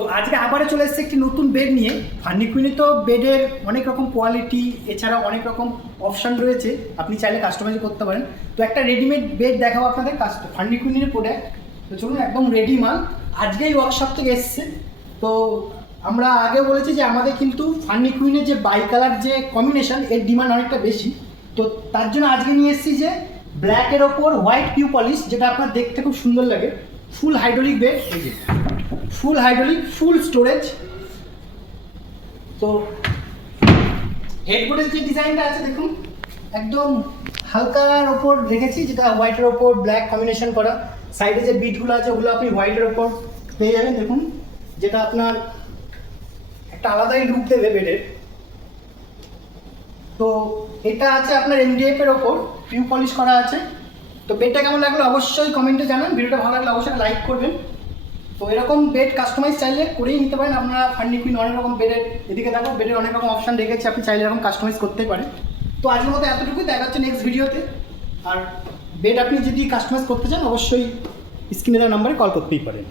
তো আজকে আবারও চলে এসেছে একটি নতুন বেড নিয়ে। ফার্নিকুইনে তো বেডের অনেক রকম কোয়ালিটি, এছাড়া অনেক রকম অপশান রয়েছে, আপনি চাইলে কাস্টমাইজ করতে পারেন। তো একটা রেডিমেড বেড দেখাবো আপনাদের, ফার্নিকুইনের প্রোডাক্ট। তো চলুন, একদম রেডি মাল, আজকেই ওয়ার্কশপ থেকে এসছে। তো আমরা আগে বলেছি যে আমাদের কিন্তু ফার্নিকুইনের যে বাই কালার যে কম্বিনেশন, এর ডিমান্ড অনেকটা বেশি। তো তার জন্য আজকে নিয়ে এসেছি যে ব্ল্যাকের ওপর হোয়াইট পিউ পলিশ, যেটা আপনার দেখতে খুব সুন্দর লাগে। ফুল হাইড্রোলিক বেড, এই যে ফুল হাইড্রোলিক, ফুল স্টোরেজ। তো হেডবোর্ডের যে ডিজাইনটা আছে দেখুন, একদম হালকার ওপর রেখেছি, যেটা হোয়াইটের ওপর ব্ল্যাক কম্বিনেশন করা। সাইডে যে বিটগুলো আছে ওগুলো আপনি হোয়াইটের ওপর পেয়ে যাবেন দেখুন, যেটা আপনার একটা আলাদাই লুক দেবে বেডের। তো এটা আছে আপনার MDF এর ওপর পিউ পলিশ করা আছে। তো বেডটা কেমন লাগলো অবশ্যই কমেন্টে জানান, ভিডিওটা ভালো লাগলে অবশ্যই লাইক করবেন। তো এরকম বেড কাস্টমাইজ চাইলে করেই নিতে পারেন আপনারা। ফার্নিকুইন অনেক রকম বেডের, এদিকে দেখো বেডের অনেক রকম অপশান রেখেছি, আপনি চাইলে এরকম কাস্টমাইজ করতে পারেন। তো আজকের মতো এতটুকুই, দেখা হচ্ছে নেক্সট ভিডিওতে। আর বেড আপনি যদি কাস্টমাইজ করতে চান অবশ্যই স্ক্রিনে দেওয়া নাম্বারে কল করতেই পারেন।